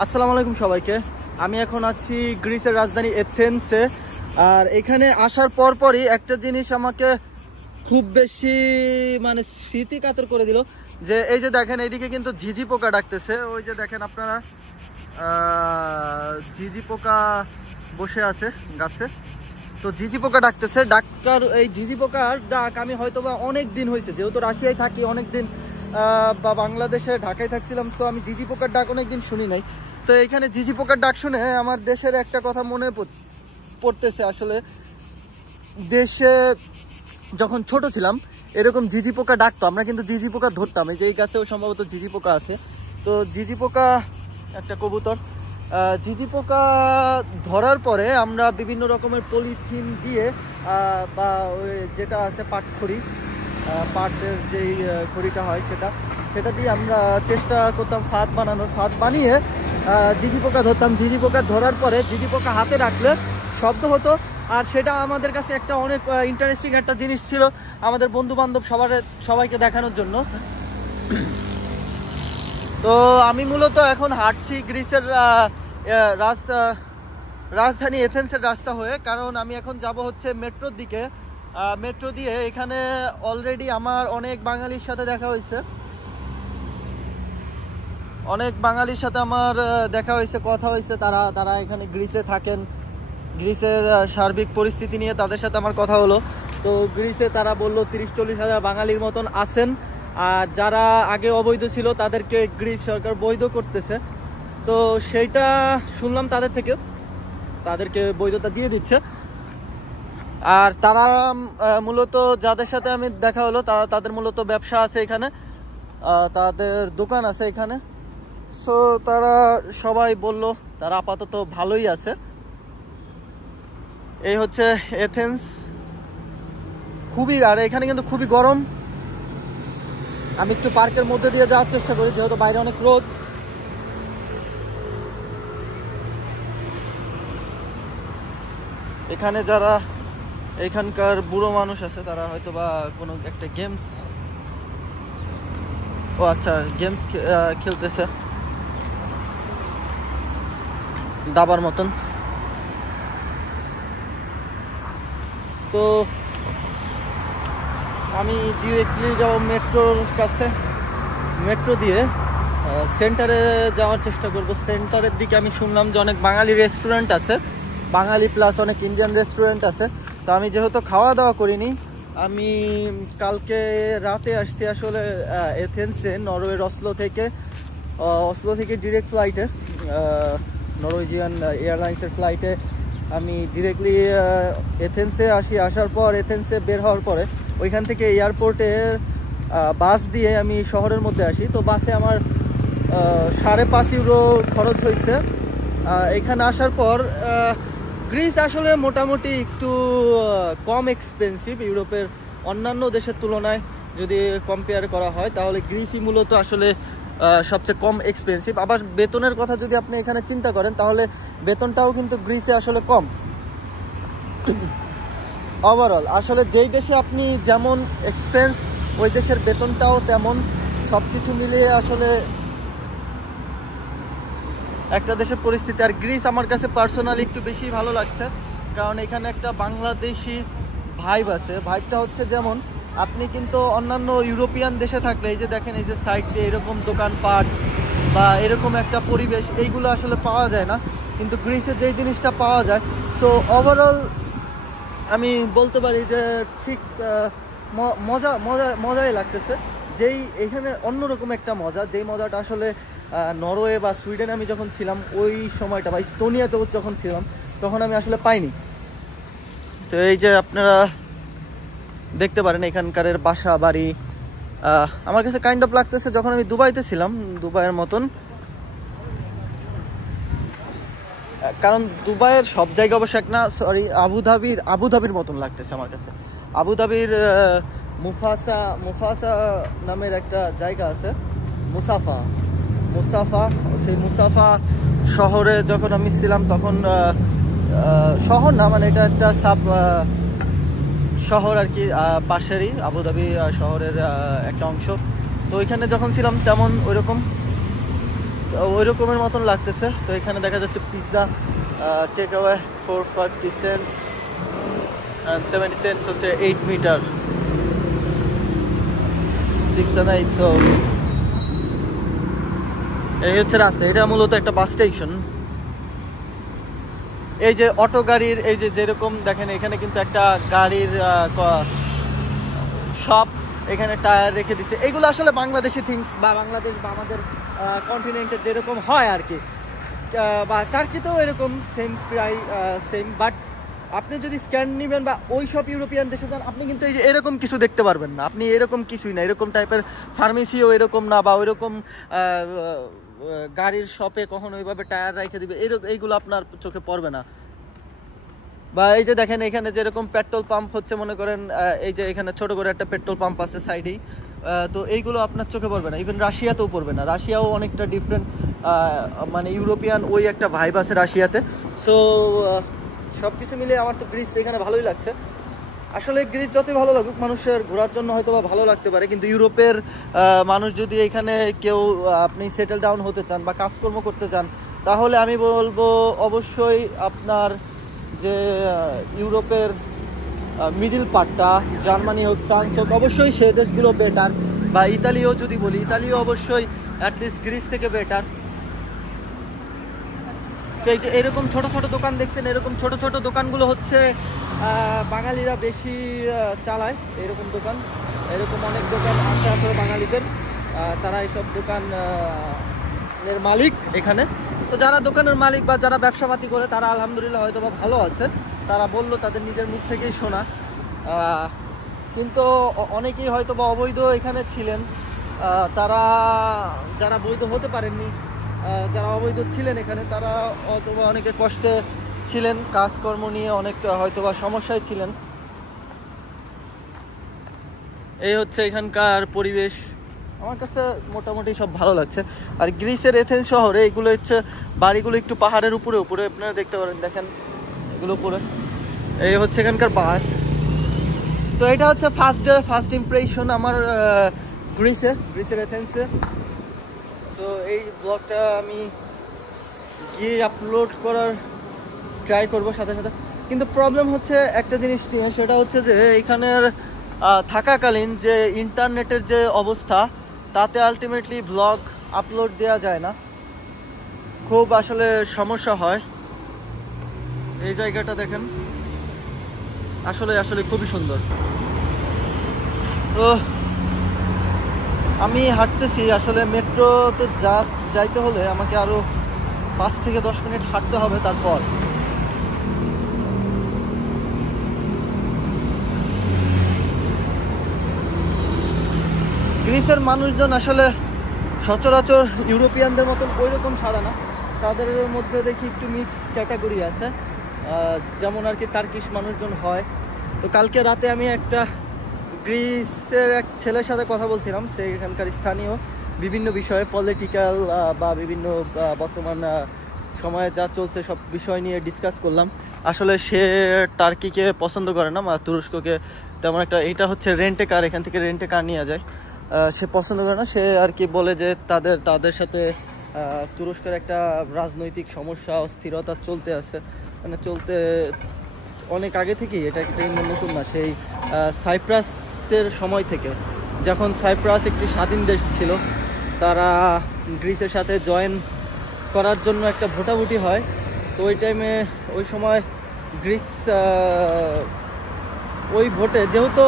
আসসালামু আলাইকুম সবাইকে। আমি এখন আছি গ্রিসের রাজধানী এথেন্সে। আর এখানে আসার পরপরই একটা জিনিস আমাকে খুব বেশি স্মৃতিকাতর করে দিল, যে এই যে দেখেন এইদিকে কিন্তু ঝিঝি পোকা ডাকতেছে। ওই যে দেখেন আপনারা ঝিঝি পোকা বসে আছে গাছে। তো ঝিঝি পোকা ডাকতেছে। ডাক্তার এই ঝিঝি পোকার ডাক আমি হয়তো বা অনেক দিন হয়েছে, যেহেতু রাশিয়ায় থাকি অনেক দিন, বা বাংলাদেশে ঢাকায় থাকছিলাম, তো আমি ঝিঝি পোকার ডাক অনেকদিন শুনি নাই। তো এখানে ঝিঝি পোকার ডাক শুনে আমার দেশের একটা কথা মনে পড়তেছে। আসলে দেশে যখন ছোট ছিলাম এরকম ঝিঝি পোকা ডাকতো, আমরা কিন্তু ঝিঝি পোকা ধরতাম। এই যে এই গাছেও সম্ভবত ঝিঝি পোকা আছে। তো ঝিঝি পোকা একটা কবুতর, ঝিঝি পোকা ধরার পরে আমরা বিভিন্ন রকমের পলিথিন দিয়ে বা ওই যেটা আছে পাটখড়ি, পাটের যেই খড়িটা হয় সেটা দিয়ে আমরা চেষ্টা করতাম ফাঁদ বানানোর। ফাঁদ বানিয়ে ঝিঝি পোকা ধরতাম। ঝিঝি পোকা ধরার পরে ঝিঝি পোকা হাতে রাখলে শব্দ হতো, আর সেটা আমাদের কাছে একটা অনেক ইন্টারেস্টিং একটা জিনিস ছিল আমাদের বন্ধু বান্ধব সবাইকে দেখানোর জন্য। তো আমি মূলত এখন হাঁটছি গ্রিসের রাজধানী এথেন্সের রাস্তা হয়ে, কারণ আমি এখন যাব হচ্ছে মেট্রোর দিকে। মেট্রো দিয়ে এখানে অলরেডি আমার অনেক বাঙালির সাথে দেখা হয়েছে, দেখা হয়েছে, কথা হয়েছে। তারা এখানে গ্রিসে থাকেন, গ্রিসের সার্বিক পরিস্থিতি নিয়ে তাদের সাথে আমার কথা হলো। তো গ্রিসে তারা বললো 30-40 হাজার বাঙালির মতন আছেন, আর যারা আগে অবৈধ ছিল তাদেরকে গ্রিস সরকার বৈধ করতেছে। তো সেইটা শুনলাম তাদেরকে বৈধতা দিয়ে দিচ্ছে। আর তারা মূলত যাদের সাথে আমি দেখা হলো তাদের মূলত ব্যবসা আছে এখানে, তাদের দোকান আছে এখানে। সো তারা সবাই বলল তারা আপাতত ভালোই আছে। এই হচ্ছে এথেন্স। আর এখানে কিন্তু খুবই গরম। আমি একটু পার্কের মধ্যে দিয়ে যাওয়ার চেষ্টা করি, যেহেতু বাইরে অনেক রোদ। এখানে যারা এখানকার বুড়ো মানুষ আছে তারা হয়তো বা কোনো একটা গেমস খেলতেছে দাবার মতন। তো আমি ডিরেক্টলি যাব মেট্রোর কাছে। মেট্রো দিয়ে সেন্টারে যাওয়ার চেষ্টা করব। সেন্টারের দিকে আমি শুনলাম যে অনেক বাঙালি রেস্টুরেন্ট আছে, বাঙালি প্লাস অনেক ইন্ডিয়ান রেস্টুরেন্ট আছে। তো আমি যেহেতু খাওয়া দাওয়া করিনি, আমি কালকে রাতে আসছি আসলে এথেন্সে নরওয়ের অসলো থেকে ডিরেক্ট ফ্লাইটে, নরওয়েজিয়ান এয়ারলাইন্সের ফ্লাইটে আমি ডিরেক্টলি এথেন্সে আসি। আসার পর এথেন্সে বের হওয়ার পরে ওইখান থেকে এয়ারপোর্টে বাস দিয়ে আমি শহরের মধ্যে আসি। তো বাসে আমার 5.5 ইউরো খরচ হয়েছে। এখানে আসার পর গ্রিস আসলে মোটামুটি একটু কম এক্সপেন্সিভ, ইউরোপের অন্যান্য দেশের তুলনায় যদি কম্পেয়ার করা হয় তাহলে গ্রিসই মূলত আসলে সবচেয়ে কম এক্সপেন্সিভ। আবার বেতনের কথা যদি আপনি এখানে চিন্তা করেন তাহলে বেতনটাও কিন্তু গ্রিসে আসলে কম। ওভারঅল আসলে যেই দেশে আপনি যেমন এক্সপেন্স ওই দেশের বেতনটাও তেমন। সব কিছু মিলিয়ে আসলে একটা দেশের পরিস্থিতি। আর গ্রিস আমার কাছে পার্সোনালি একটু বেশি ভালো লাগছে, কারণ এখানে একটা বাংলাদেশি ভাইব আছে। ভাইবটা হচ্ছে যেমন আপনি কিন্তু অন্যান্য ইউরোপিয়ান দেশে থাকলে এই যে দেখেন এই যে সাইড দিয়ে এরকম দোকানপাট বা এরকম একটা পরিবেশ, এইগুলো আসলে পাওয়া যায় না, কিন্তু গ্রিসে যেই জিনিসটা পাওয়া যায়। সো ওভারঅল আমি বলতে পারি যে ঠিক মজাই লাগতেছে। যেই এখানে অন্যরকম একটা মজা, যেই মজাটা আসলে নরওয়ে বা সুইডেনে আমি যখন ছিলাম ওই সময়টা, বা ইস্তোনিয়াতেও যখন ছিলাম তখন আমি আসলে পাইনি। তো এই যে আপনারা দেখতে পারেন এখানকার বাসা বাড়ি আমার কাছে কাইন্ড অফ লাগতেছে যখন আমি দুবাইতে ছিলাম, দুবাইয়ের মতন। কারণ দুবাইয়ের সব জায়গা অবশ্য এক না, সরি আবুধাবির মতন লাগতেছে আমার কাছে। আবুধাবির মুফাসা নামের একটা জায়গা আছে, মুসাফা। সেই মুসাফা শহরে যখন আমি ছিলাম তখন, শহর না এটা একটা শহর আর কি, পাশেরই আবুধাবি শহরের একটা অংশ। তো ওইখানে যখন ছিলাম তেমন ওইরকম ওই রকমের মতন লাগতেছে। তো এখানে দেখা যাচ্ছে pizza take away 450 cents and 70 cents হচ্ছে 8 মিটার 6 and 8। সো এই হচ্ছে রাস্তা, এটা মূলত একটা বাস স্টেশন। এই যে অটো গাড়ির এই যে যেরকম দেখেন এখানে কিন্তু একটা গাড়ির শপ, এখানে টায়ার রেখে দিছে। এগুলো আসলে বাংলাদেশি থিংস বা বাংলাদেশ বা আমাদের কন্টিনেন্টে যেরকম হয় আর কি, বা টার্কিতেও এরকম সেম প্রায় সেম। বাট আপনি যদি স্ক্যান নেবেন বা ওই সব ইউরোপিয়ান দেশে যান, আপনি কিন্তু এই যে এরকম কিছু দেখতে পারবেন না। আপনি এরকম কিছুই না, এরকম টাইপের ফার্মেসিও এরকম না, বা ওইরকম গাড়ির শপে কখনো ওইভাবে টায়ার রেখে দিবে এইগুলো আপনার চোখে পড়বে না। বা এই যে দেখেন এখানে যেরকম পেট্রোল পাম্প হচ্ছে, মনে করেন এই যে এখানে ছোট করে একটা পেট্রোল পাম্প আছে সাইডেই, তো এইগুলো আপনার চোখে পড়বে না। ইভেন রাশিয়াতেও পড়বে না, রাশিয়াও অনেকটা ডিফারেন্ট, মানে ইউরোপিয়ান ওই একটা ভাইব আছে রাশিয়াতে। সো সব কিছু মিলে আমার তো গ্রিস এখানে ভালোই লাগছে। আসলে গ্রিস যতই ভালো লাগুক, মানুষের ঘোরার জন্য হয়তো বা ভালো লাগতে পারে, কিন্তু ইউরোপের মানুষ যদি এখানে কেউ আপনি সেটেল ডাউন হতে চান বা কাজকর্ম করতে চান, তাহলে আমি বলবো অবশ্যই আপনার যে ইউরোপের মিডিল পার্টটা, জার্মানি হোক ফ্রান্স হোক, অবশ্যই সেই দেশগুলো বেটার। বা ইতালিও যদি বলি, ইতালিও অবশ্যই অ্যাটলিস্ট গ্রিস থেকে বেটার। তো এই যে এরকম ছোট ছোট দোকান দেখছেন, এরকম ছোট ছোট দোকানগুলো হচ্ছে বাঙালিরা বেশি চালায়। এরকম দোকান, এরকম অনেক দোকান আছে আসলে বাঙালিদের, তারা এইসব দোকানের মালিক এখানে। তো যারা দোকানের মালিক বা যারা ব্যবসাপাতি করে, তারা আলহামদুলিল্লাহ হয়তো বা ভালো আছে, তারা বললো তাদের নিজের মুখ থেকেই শোনা। কিন্তু অনেকেই হয়তো বা অবৈধ এখানে ছিলেন, তারা যারা বৈধ হতে পারেননি, যারা অবৈধ ছিলেন এখানে, তারা হয়তোবা অনেকে কষ্টে ছিলেন, কাজকর্ম নিয়ে অনেক হয়তোবা সমস্যায় ছিলেন। এই হচ্ছে এখানকার পরিবেশ, আমার কাছে মোটামুটি সব ভালো লাগছে। আর গ্রিসের এথেন্স শহরে এগুলো হচ্ছে বাড়িগুলো একটু পাহাড়ের উপরে উপরে আপনারা দেখতে পারেন, দেখেন এগুলো উপরে। এই হচ্ছে এখানকার বাস। তো এটা হচ্ছে ফার্স্ট ইমপ্রেশন আমার গ্রিসের এথেন্সে। তো এই ব্লগটা আমি গিয়ে আপলোড করার ট্রাই করব সাথে সাথে। কিন্তু প্রবলেম হচ্ছে একটা জিনিস নিয়ে, সেটা হচ্ছে যে এখানের থাকাকালীন যে ইন্টারনেটের যে অবস্থা, তাতে আলটিমেটলি ব্লগ আপলোড দেওয়া যায় না, খুব আসলে সমস্যা হয়। এই জায়গাটা দেখেন, আসলে খুবই সুন্দর। তো আমি হাঁটতেছি, আসলে মেট্রোতে যাইতে হলে আমাকে আরও 5 থেকে 10 মিনিট হাঁটতে হবে। তারপর গ্রিসের মানুষজন আসলে সচরাচর ইউরোপিয়ানদের মতন ওই রকম সাদা না, তাদের মধ্যে দেখি একটু মিক্সড ক্যাটাগরি আছে, যেমন আর কি টার্কিশ মানুষজন হয়। তো কালকে রাতে আমি একটা গ্রিসের এক ছেলের সাথে কথা বলছিলাম, সে এখানকার স্থানীয়, বিভিন্ন বিষয়ে পলিটিক্যাল বা বিভিন্ন বর্তমান সময়ে যা চলছে সব বিষয় নিয়ে ডিসকাস করলাম। আসলে সে টার্কিকে পছন্দ করে না, বা তুরস্ককে তেমন একটা, এইটা হচ্ছে রেন্টে কার, এখান থেকে রেন্টে কার নিয়ে যায়, সে পছন্দ করে না। সে আর কি বলে যে তাদের সাথে তুরস্কের একটা রাজনৈতিক সমস্যা, অস্থিরতা চলতে আছে, মানে চলতে অনেক আগে থেকেই, এটা নতুন না, সেই সাইপ্রাসের সময় থেকে, যখন সাইপ্রাস একটি স্বাধীন দেশ ছিল, তারা গ্রিসের সাথে জয়েন করার জন্য একটা ভোটাভুটি হয়। তো ওই টাইমে ওই সময় গ্রিস ওই ভোটে, যেহেতু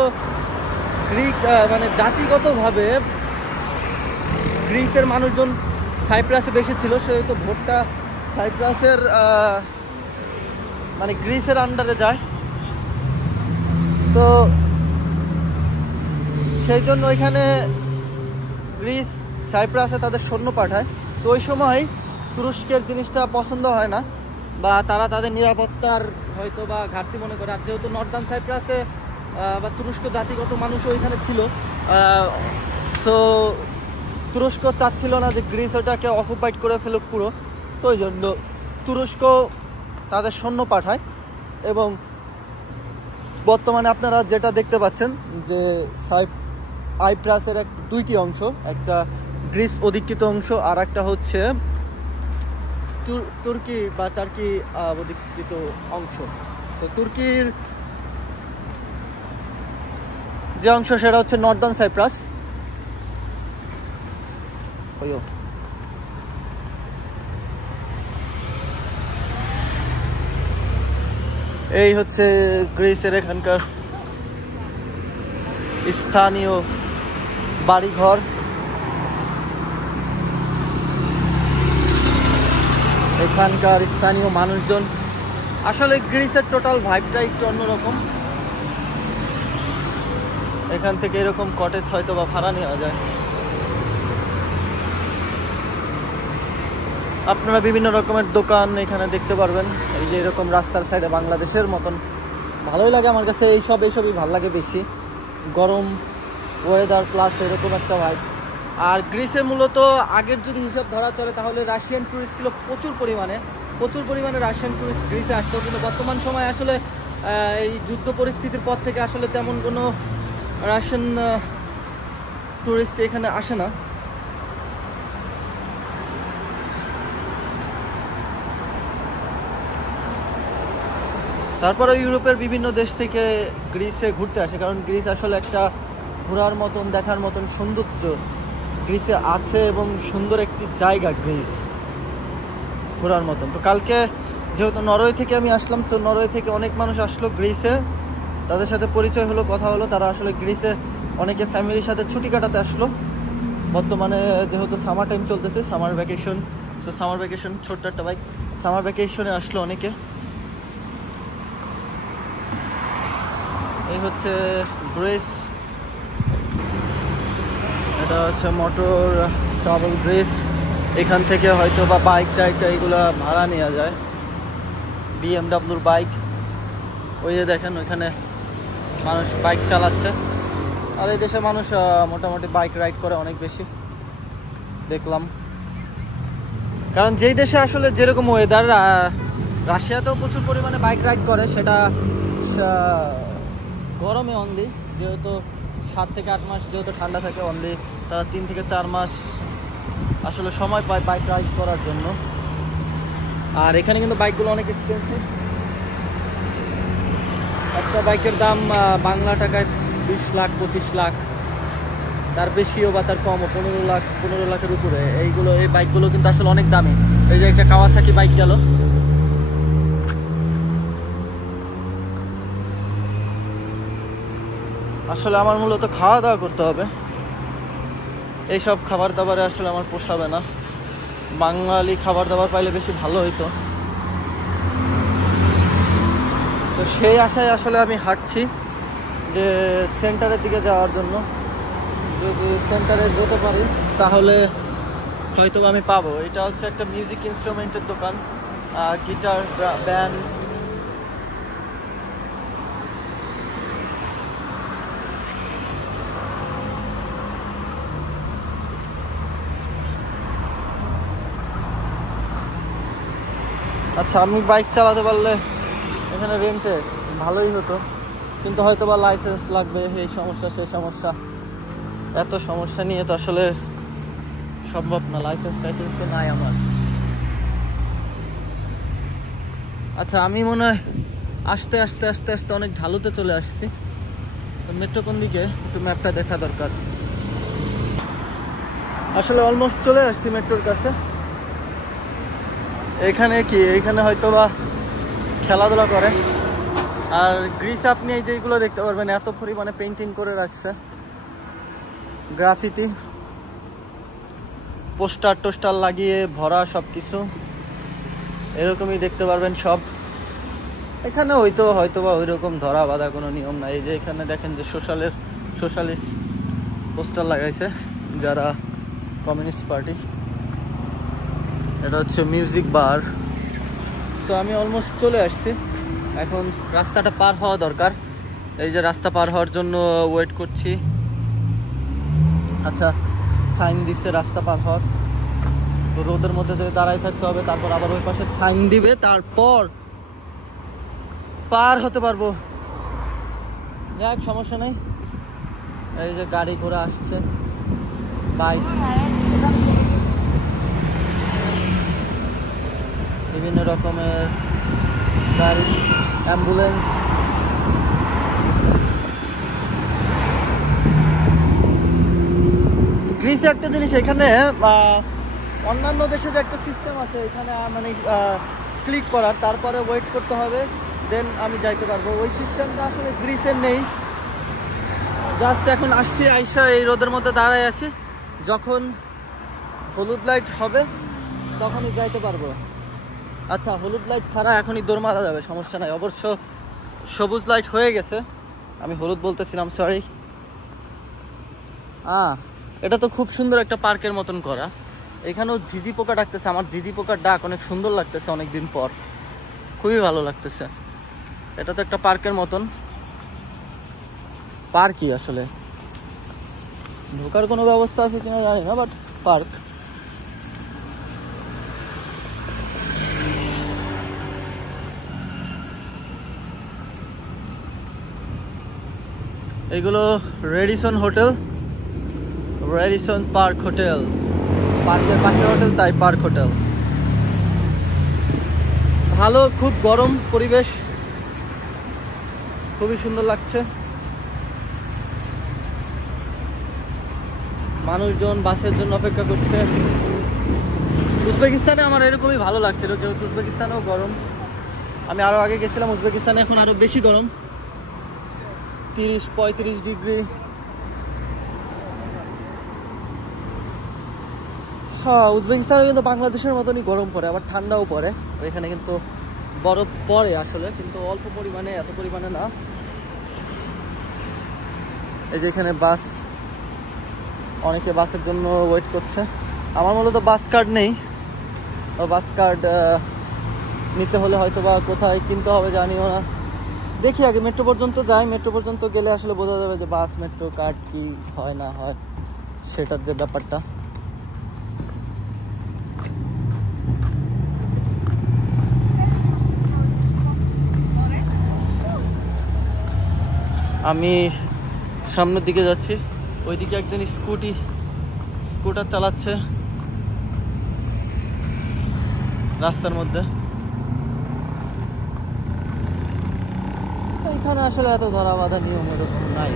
গ্রিক মানে জাতিগতভাবে গ্রিসের মানুষজন সাইপ্রাসে বেশি ছিল, সেহেতু ভোটটা সাইপ্রাসের মানে গ্রিসের আন্ডারে যায়। তো সেই জন্য ওইখানে গ্রিস সাইপ্রাসে তাদের সৈন্য পাঠায়। তো ওই সময় তুরস্কের জিনিসটা পছন্দ হয় না, বা তারা তাদের নিরাপত্তার হয়তো বা ঘাটতি মনে করে। আর যেহেতু নর্দার্ন সাইপ্রাসে বা তুরস্ক জাতিগত মানুষও ওইখানে ছিল, সো তুরস্ক চাচ্ছিল না যে গ্রিস ওটাকে অকুপাইড করে ফেলুক পুরো। তো ওই জন্য তুরস্ক তাদের সৈন্য পাঠায়, এবং বর্তমানে আপনারা যেটা দেখতে পাচ্ছেন যে সাইপ্রাসের দুইটি অংশ, একটা গ্রিস অধিকৃত অংশ, আর একটা হচ্ছে তুর্কি বা টার্কি অধিকৃত অংশ। সো তুর্কির যে অংশ সেটা হচ্ছে নর্দার্ন সাইপ্রাস। এই হচ্ছে গ্রিসের এখানকার স্থানীয় বাড়িঘর। এখানকার স্থানীয় মানুষজন, আসলে গ্রিসের টোটাল ভাইবটা একটু অন্যরকম। এখান থেকে এরকম কটেজ হয়তো বা ভাড়া নেওয়া যায়। আপনারা বিভিন্ন রকমের দোকান এখানে দেখতে পারবেন। এই যে এরকম রাস্তার সাইডে বাংলাদেশের মতন, ভালোই লাগে আমার কাছে। এইসবই ভালো লাগে বেশি, গরম ওয়েদার প্লাস এরকম একটা ভাইব। আর গ্রিসে মূলত আগের যদি হিসাব ধরা চলে তাহলে রাশিয়ান ট্যুরিস্ট ছিল প্রচুর পরিমাণে রাশিয়ান ট্যুরিস্ট গ্রিসে আসতো। কিন্তু বর্তমান সময়ে আসলে এই যুদ্ধ পরিস্থিতির পর থেকে আসলে তেমন কোনো রাশিয়ান ট্যুরিস্ট এখানে আসে না। তারপরে ইউরোপের বিভিন্ন দেশ থেকে গ্রিসে ঘুরতে আসে, কারণ গ্রিস আসলে একটা ঘোরার মতন, দেখার মতন সৌন্দর্য গ্রিসে আছে এবং সুন্দর একটি জায়গা গ্রিস ঘোরার মতন। তো কালকে যেহেতু নরওয়ে থেকে আমি আসলাম, তো নরওয়ে থেকে অনেক মানুষ আসলো গ্রিসে, তাদের সাথে পরিচয় হলো, কথা হলো। তারা আসলে গ্রিসে অনেকে ফ্যামিলির সাথে ছুটি কাটাতে আসলো। বর্তমানে যেহেতু সামার টাইম চলতেছে, summer vacation, so summer vacation, ছোট্ট একটা বাইক, সামার ভ্যাকেশনে আসলো অনেকে। এই হচ্ছে গ্রিস, এটা হচ্ছে মোটর ট্রাভেল গ্রিস। এখান থেকে হয়তো বা বাইক টাইক এইগুলো ভাড়া নেওয়া যায়, BMW বাইক। ওই যে দেখেন ওইখানে মানুষ বাইক চালাচ্ছে। আর এই দেশে মানুষ মোটামুটি বাইক রাইড করে অনেক বেশি দেখলাম, কারণ যেই দেশে আসলে যেরকম ওয়েদার, রাশিয়াতেও প্রচুর পরিমাণে বাইক রাইড করে, সেটা গরমে অনলি, যেহেতু 7 থেকে 8 মাস যেহেতু ঠান্ডা থাকে, অনলি তারা 3 থেকে 4 মাস আসলে সময় পায় বাইক রাইড করার জন্য। আর এখানে কিন্তু বাইকগুলো অনেক এক্সপেন্সিভ। একটা বাইকের দাম বাংলা টাকায় 20 লাখ 25 লাখ, তার বেশিও বা তার কমও 15 লাখের উপরে। এই বাইকগুলো কিন্তু আসলে অনেক দামি। এই যে একটা কাওয়াসাকি বাইক গেল, আসলে আমার মূলত খাওয়া দাওয়া করতে হবে, এইসব খাবার দাবারে আসলে আমার পোষাবে না। বাঙালি খাবার দাবার পাইলে বেশি ভালো হইতো। তো সেই আশায় আসলে আমি হাঁটছি যে সেন্টারের দিকে যাওয়ার জন্য। যদি সেন্টারে যেতে পারি তাহলে হয়তো আমি পাবো। এটা হচ্ছে একটা মিউজিক ইনস্ট্রুমেন্টের দোকান, গিটার, ব্যান্ড। আচ্ছা, আমি বাইক চালাতে পারলে এখানে রেন্টে ভালোই হতো, কিন্তু হয়তো বা লাইসেন্স লাগবে, এই সমস্যা সেই সমস্যা। এত সমস্যা নিয়ে তো আসলে সম্ভব না, লাইসেন্স তো নাই আমার। আচ্ছা, আমি মনে হয় আস্তে আস্তে আস্তে আস্তে অনেক ঢালুতে চলে আসছি। তো মেট্রো কোন দিকে একটু ম্যাপটা দেখা দরকার। আসলে অলমোস্ট চলে আসছি মেট্রোর কাছে। এখানে হয়তো বা খেলাধুলা করে। আর গ্রিসে আপনি এই যেগুলো দেখতে পারবেন, এত পরিমাণে পেইন্টিং করে রাখছে, গ্রাফিতি, পোস্টার টোস্টার লাগিয়ে ভরা সব কিছু, এরকমই দেখতে পারবেন সব। এখানে হয়তো বা ওই রকম ধরা বাঁধা কোনো নিয়ম নাই। এই যে এখানে দেখেন যে সোশ্যালিস্ট পোস্টার লাগাইছে যারা কমিউনিস্ট পার্টি। এটা হচ্ছে মিউজিক বার। সো আমি অলমোস্ট চলে আসছি, এখন রাস্তাটা পার হওয়া দরকার। এই যে রাস্তা পার হওয়ার জন্য ওয়েট করছি। আচ্ছা, সাইন দিছে রাস্তা পার হওয়ার, তো রোদের মধ্যে যে দাঁড়াই থাকতে হবে, তারপর আবার ওই পাশে সাইন দিবে, তারপর পার হতে পারবো। যাক, সমস্যা নেই। এই যে গাড়ি ঘোড়া আসছে, বাইক। রকমের গাড়ি, অ্যাম্বুলেন্স। গ্রিসে একটা জিনিস, এখানে অন্যান্য দেশে যে একটা সিস্টেম আছে এখানে মানে ক্লিক করার, তারপরে ওয়েট করতে হবে, দেন আমি যাইতে পারবো। ওই সিস্টেমটা আসলে গ্রিসের নেই। জাস্ট এখন আসছি, আইসা এই রোদের মধ্যে দাঁড়ায় আছি, যখন হলুদ লাইট হবে তখনই যাইতে পারবো। আচ্ছা, হলুদ লাইট ছাড়া এখনই দৌড় মারা যাবে, সমস্যা নাই। অবশ্য সবুজ লাইট হয়ে গেছে, আমি হলুদ বলতেছিলাম, সরি। এটা তো খুব সুন্দর একটা পার্কের মতন করা। এখানেও ঝিঝি পোকা ডাকতেছে, আমার ঝিঝি পোকার ডাক অনেক সুন্দর লাগতেছে অনেকদিন পর, খুবই ভালো লাগতেছে। এটা তো একটা পার্কের মতন। পার্কই আসলে, ঢোকার কোনো ব্যবস্থা আছে কিনা জানি না, বাট পার্ক। এগুলো Radisson hotel, Radisson park hotel, পার্কের পাশের হোটেল, তাই পার্ক হোটেল। ভালো, খুব গরম পরিবেশ, খুবই সুন্দর লাগছে। মানুষজন বাসের জন্য অপেক্ষা করছে। উজবেকিস্তানে আমার এরকমই ভালো লাগছিল, যেহেতু উজবেকিস্তানেও গরম। আমি আরো আগে গেছিলাম উজবেকিস্তানে, এখন আরো বেশি গরম, 30-35 ডিগ্রি। হ্যাঁ, উজবেকিস্তানে কিন্তু বাংলাদেশের মতনই গরম পড়ে, আবার ঠান্ডাও পড়ে। এখানে কিন্তু বরফ পড়ে আসলে, কিন্তু অল্প পরিমাণে, এত পরিমাণে না। এই যে এখানে বাস, অনেকে বাসের জন্য ওয়েট করছে। আমার মূলত বাস কার্ড নেই, বাস কার্ড নিতে হলে হয়তো বা কোথায় কিনতে হবে জানিও না। দেখি আগে মেট্রো পর্যন্ত যাই, মেট্রো পর্যন্ত গেলে আসলে বোঝা যাবে যে বাস মেট্রো কার্ড কি হয় না হয়, সেটার যে ব্যাপারটা। আমি সামনের দিকে যাচ্ছি, ওইদিকে একজন স্কুটার চালাচ্ছে রাস্তার মধ্যে। এখানে আসলে এত ধরা বাঁধা নিয়ম এরকম নাই।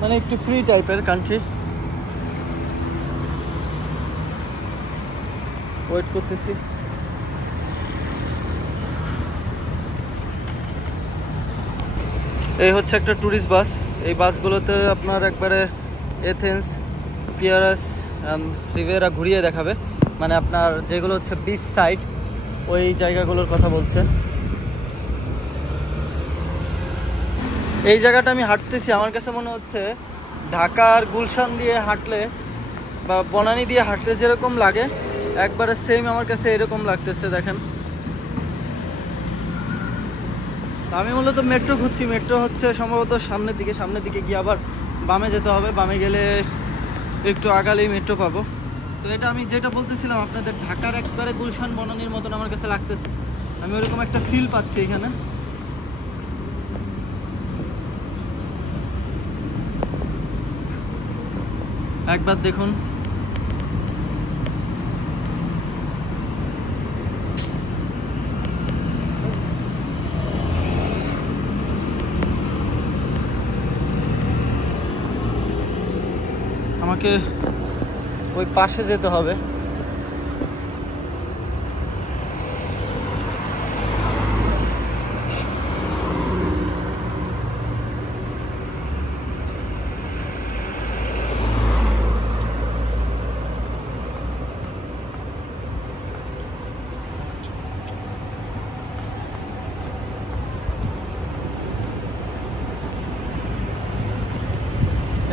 মানে একটু ফ্রি টাইপের কান্ট্রি। ওয়েট করতেছি। এই হচ্ছে একটা ট্যুরিস্ট বাস। এই বাসগুলোতে আপনার একবারে এথেন্স, পিয়ারাস, রিভেরা ঘুরিয়ে দেখাবে। মানে আপনার যেগুলো হচ্ছে বিচ সাইড, ওই জায়গাগুলোর কথা বলছে। এই জায়গাটা আমি হাঁটতেছি, আমার কাছে মনে হচ্ছে ঢাকার গুলশান দিয়ে হাঁটলে বা বনানী দিয়ে হাঁটলে যেরকম লাগে, একবারে সেম আমার কাছে এরকম লাগতেছে। দেখেন, আমি মূলত মেট্রো খুঁজছি। মেট্রো হচ্ছে সম্ভবত সামনের দিকে গিয়ে আবার বামে যেতে হবে। বামে গেলে একটু আগালেই মেট্রো পাবো। তো এটা আমি যেটা বলতেছিলাম আপনাদের, ঢাকার একবারে গুলশান বনানীর মতন আমার কাছে লাগতেছে। আমি ওরকম একটা ফিল পাচ্ছি এখানে। একবার দেখুন, আমাকে ওই পাশে যেতে হবে।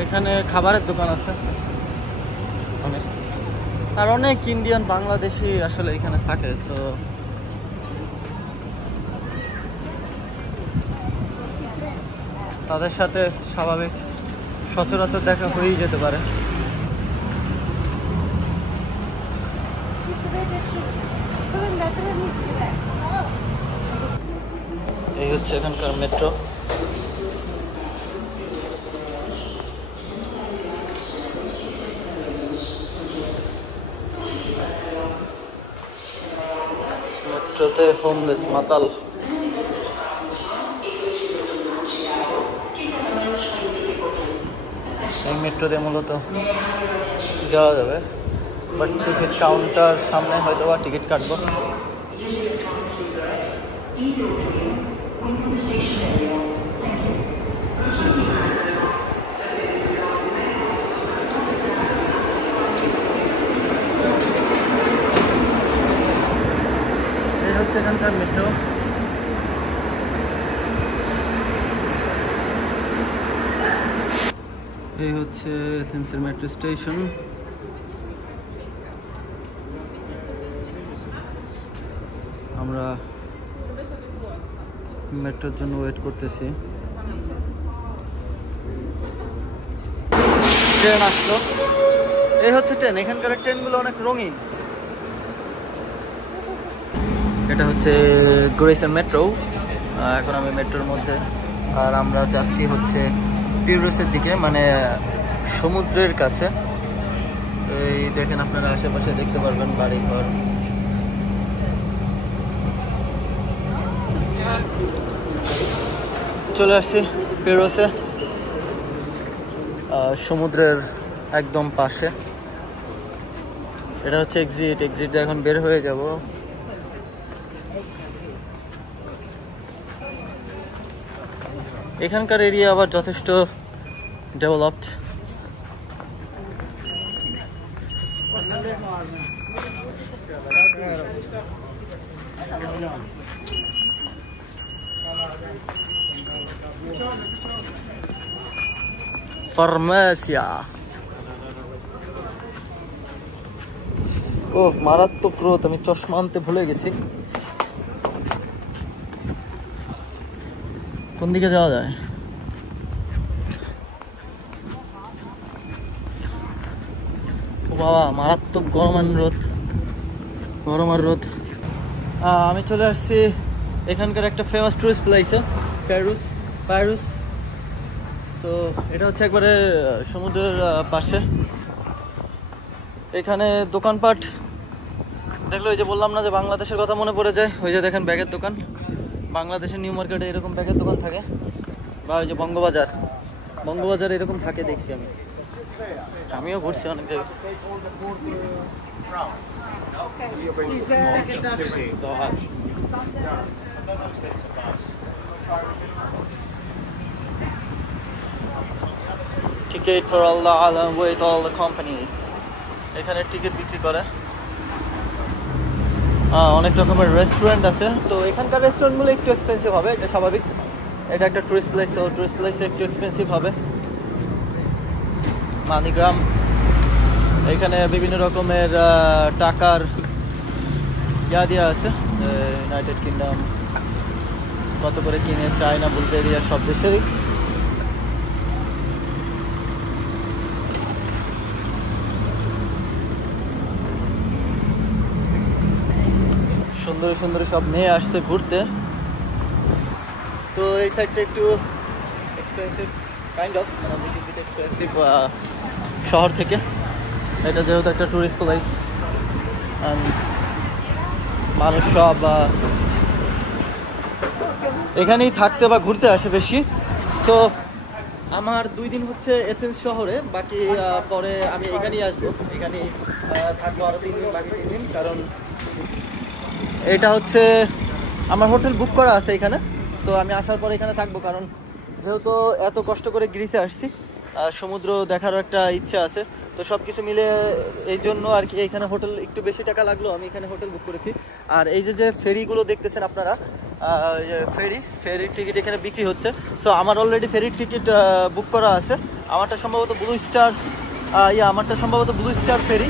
এখানে খাবারের দোকান আছে অনেক, আর অনেক ইন্ডিয়ান বাংলাদেশি আসলে এখানে থাকে। সো তাদের সাথে স্বাভাবিক সচরাচর দেখা হয়েই যেতে পারে। এই হচ্ছে এখানকার মেট্রো। মেট্রোতে হোমলেস মাতাল। এই মেট্রো দিয়ে মূলত যাওয়া যাবে, বাট টিকিট কাউন্টার সামনে হয়তো বা টিকিট কাটবো। এই হচ্ছে এখানকার মেট্রো। এই হচ্ছে এথেন্সের মেট্রো স্টেশন। আমরা মেট্রোর জন্য ওয়েট করতেছি। ট্রেন আসলো। এই হচ্ছে ট্রেন। এখানকার ট্রেনগুলো অনেক রঙিন। এটা হচ্ছে গ্রেসের মেট্রো। এখন আমি মেট্রোর মধ্যে, আর আমরা যাচ্ছি হচ্ছে পিউরোসের দিকে, মানে সমুদ্রের কাছে। এই দেখেন আপনারা আশেপাশে দেখতে পারবেন বাড়িঘর। চলে আসছি পিউরোসে, সমুদ্রের একদম পাশে। এটা হচ্ছে এক্সিট। এক্সিট দিয়ে এখন বের হয়ে যাব। এখানকার এরিয়া আবার যথেষ্ট ডেভেলপড। ফার্মাসিয়া। ও মারাত্মক রোদ, আমি চশমা আনতে ভুলে গেছি। কোন দিকে যাওয়া যায়? ও বাবা, মারাত্মক গরম আর রোদ, গরম আর রোদ। আমি চলে আসছি এখানকার একটা ফেমাস টুরিস্ট প্লেসে, পাইরুস। তো এটা হচ্ছে একবারে সমুদ্রের পাশে। এখানে দোকানপাট দেখলো, ওই যে বললাম না যে বাংলাদেশের কথা মনে পড়ে যায়। ওই যে দেখেন ব্যাগের দোকান, বাংলাদেশের নিউ মার্কেটে এরকম ব্যাগের দোকান থাকে, বা ওই যে বঙ্গবাজার এরকম থাকে দেখছি আমিও ঘুরছি অনেক জায়গায়। Ticket for Allah Alam with all the companies. এখানে টিকিট বিক্রি করে। অনেক রকমের রেস্টুরেন্ট আছে। তো এখানকার রেস্টুরেন্টগুলো একটু এক্সপেন্সিভ হবে, এটা স্বাভাবিক। এটা একটা টুরিস্ট প্লেস, তো টুরিস্ট প্লেসে একটু এক্সপেন্সিভ হবে। মানিগ্রাম, এখানে বিভিন্ন রকমের টাকার দেওয়া আছে। ইউনাইটেড কিংডম কত করে কিনে, চায়না, বুলগেরিয়া, সব দেশেরই। সুন্দর সুন্দর সব মেয়ে আসছে ঘুরতে। তো এই সাইডটা একটু এক্সপেন্সিভ, কাইন্ড অফ, মানে এক্সপেন্সিভ শহর থেকে। এটা যেহেতু একটা টুরিস্ট প্লেস, মানুষ সব এখানেই থাকতে বা ঘুরতে আসে বেশি। সো আমার 2 দিন হচ্ছে এথেন্স শহরে, বাকি পরে আমি এখানেই আসবো। এখানেই থাকবো আরও 3 দিন, বাকি 3 দিন। কারণ এটা হচ্ছে আমার হোটেল বুক করা আছে এখানে। সো আমি আসার পরে এখানে থাকবো, কারণ যেহেতু এত কষ্ট করে গ্রিসে আসছি, সমুদ্র দেখারও একটা ইচ্ছা আছে। তো সব কিছু মিলে এই জন্য আর কি এখানে হোটেল একটু বেশি টাকা লাগলো, আমি এখানে হোটেল বুক করেছি। আর এই যে ফেরিগুলো দেখতেছেন আপনারা, ফেরির টিকিট এখানে বিক্রি হচ্ছে। সো আমার অলরেডি ফেরির টিকিট বুক করা আছে। আমারটা সম্ভবত ব্লু স্টার ফেরি।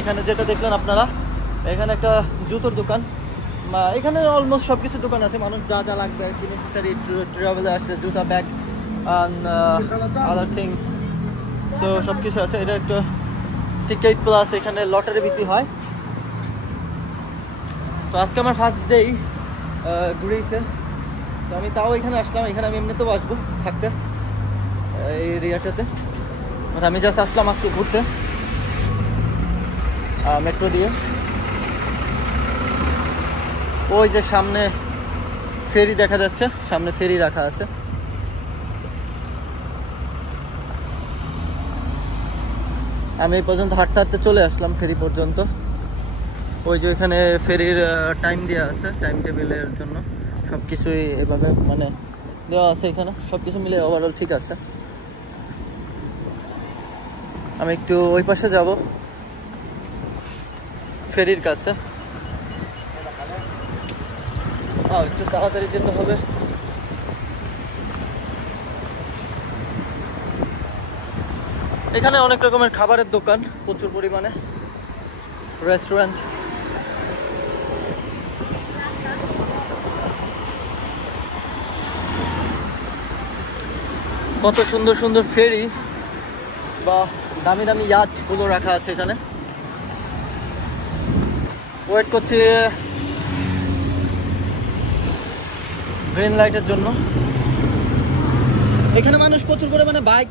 এখানে যেটা দেখলেন আপনারা, এখানে একটা জুতোর দোকান, এখানে অলমোস্ট সব কিছু দোকান আছে। মানুষ যা যা লাগবে কি নেসেসারি ট্রাভেলে আসছে, জুতা, bag and other things, so সব কিছু আছে। এটা একটা টিকেট প্লাস এখানে লটারি বিক্রি হয়। তো আজকে আমার ফার্স্ট ডেই গ্রিসে। তো আমি তাও এখানে আসলাম। এখানে আমি এমনিতেও আসবো থাকতে এই এরিয়াটাতে, বাট আমি জাস্ট আসলাম আজকে ঘুরতে মেট্রো দিয়ে। ওই যে সামনে ফেরি দেখা যাচ্ছে, সামনে ফেরি রাখা আছে। আমি এই পর্যন্ত হাঁটতে হাঁটতে চলে আসলাম ফেরি পর্যন্ত। ওই যে এখানে ফেরির টাইম দেওয়া আছে, টাইম টেবিলের জন্য সব কিছুই এভাবে মানে দেওয়া আছে এখানে, সব কিছু মিলে ওভারঅল ঠিক আছে। আমি একটু ওই পাশে যাব, ফেরির কাছে। একটু তাড়াতাড়ি যেতে হবে। এখানে অনেক রকমের খাবারের দোকান, প্রচুর পরিমাণে রেস্টুরেন্ট। কত সুন্দর সুন্দর ফেরি বা দামি দামি ইয়াট গুলো রাখা আছে এখানে। ওয়েট করছি গ্রিন লাইটের জন্য। এখানে মানুষ প্রচুর পরিমাণে বাইক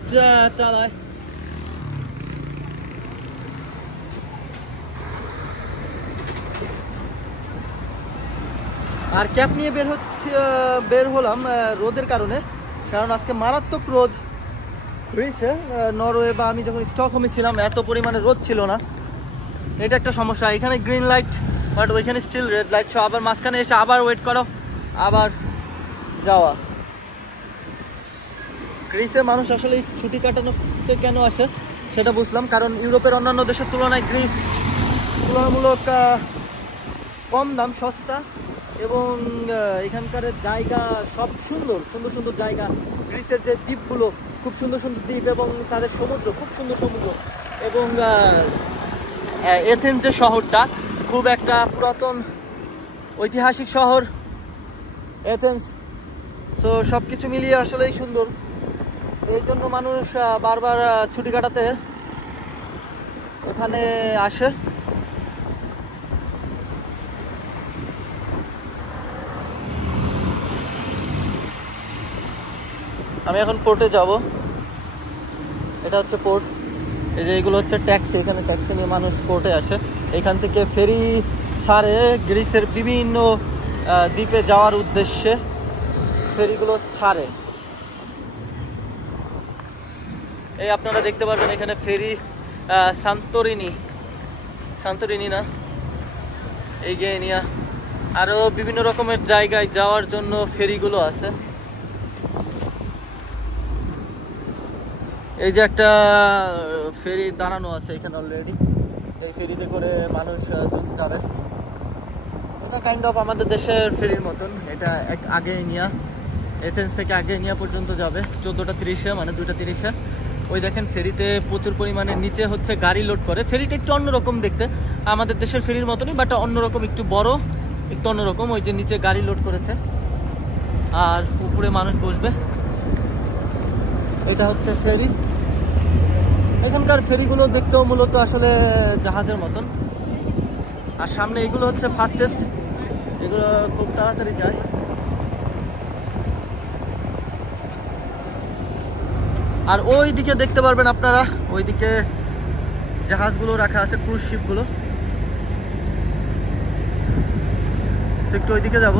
চালায়। আর ক্যাপ নিয়ে বের হলাম রোদের কারণে, কারণ আজকে মারাত্মক রোদ হয়েছে। নরওয়ে বা আমি যখন স্টকহোমে ছিলাম এত পরিমাণে রোদ ছিল না, এটা একটা সমস্যা। এখানে গ্রিন লাইট বাট ওইখানে স্টিল রেড লাইট, সো আবার মাঝখানে এসে আবার ওয়েট করো, আবার যাওয়া। গ্রিসে মানুষ আসলে ছুটি কাটানোতে কেন আসে সেটা বুঝলাম, কারণ ইউরোপের অন্যান্য দেশের তুলনায় গ্রিস তুলনামূলক কম দাম, সস্তা, এবং এখানকার জায়গা সব সুন্দর সুন্দর সুন্দর জায়গা। গ্রিসের যে দ্বীপগুলো খুব সুন্দর সুন্দর দ্বীপ, এবং তাদের সমুদ্র খুব সুন্দর সমুদ্র, এবং এথেন্স যে শহরটা খুব একটা পুরাতন ঐতিহাসিক শহর এথেন্স। সো সব কিছু মিলিয়ে আসলেই সুন্দর। এই জন্য মানুষ বারবার ছুটি কাটাতে এখানে আসে। আমি এখন পোর্টে যাব। এটা হচ্ছে পোর্ট। এই যে এগুলো হচ্ছে ট্যাক্সি, এখানে ট্যাক্সি নিয়ে মানুষ পোর্টে আসে। এখান থেকে ফেরি ছাড়ে গ্রিসের বিভিন্ন দ্বীপে যাওয়ার উদ্দেশ্যে ফেরিগুলো ছাড়ে। এই আপনারা দেখতে পারবেন এখানে ফেরি সান্তোরিনি না, এইগেনিয়া, আরও বিভিন্ন রকমের জায়গায় যাওয়ার জন্য ফেরিগুলো আছে। এই যে একটা ফেরি দাঁড়ানো আছে এখানে অলরেডি, এই ফেরিতে করে মানুষ যাবে। এটা কাইন্ড অফ আমাদের দেশের ফেরির মতন। এটা আগেইনিয়া, এথেন্স থেকে আগেইনিয়া পর্যন্ত যাবে 14:30, মানে 2:30। ওই দেখেন ফেরিতে প্রচুর পরিমাণে নিচে হচ্ছে গাড়ি লোড করে। ফেরিটা একটু অন্যরকম দেখতে, আমাদের দেশের ফেরির মতনই, বাট অন্যরকম, একটু বড়, একটু অন্যরকম। ওই যে নিচে গাড়ি লোড করেছে আর উপরে মানুষ বসবে। এটা হচ্ছে ফেরি। এখানকার ফেরিগুলো দেখতেও মূলত আসলে জাহাজের মতন। আর সামনে এগুলো হচ্ছে ফাস্টেস্ট, এগুলো খুব তাড়াতাড়ি যায়। আর ওই দিকে দেখতে পারবেন আপনারা, ওইদিকে জাহাজগুলো রাখা আছে, ক্রুজ শিপগুলো। একটু ওইদিকে যাব।